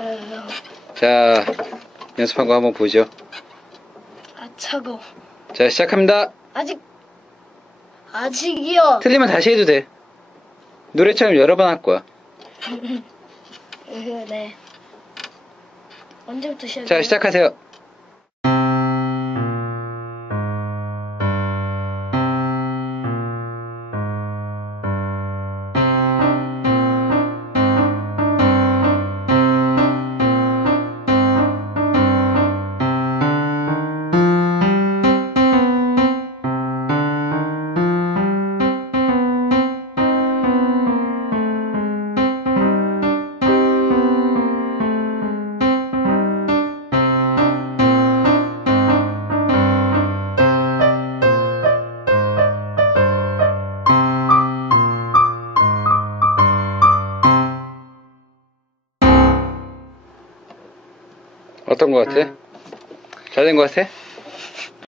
어, 자, 연습한 거 한번 보죠. 아 차고. 자, 시작합니다. 아직 아직이요. 틀리면 다시 해도 돼. 노래처럼 여러 번 할 거야. 으, 네. 언제부터 시작해요? 자, 시작하세요. 어떤 거 같아? 잘된 거 같아?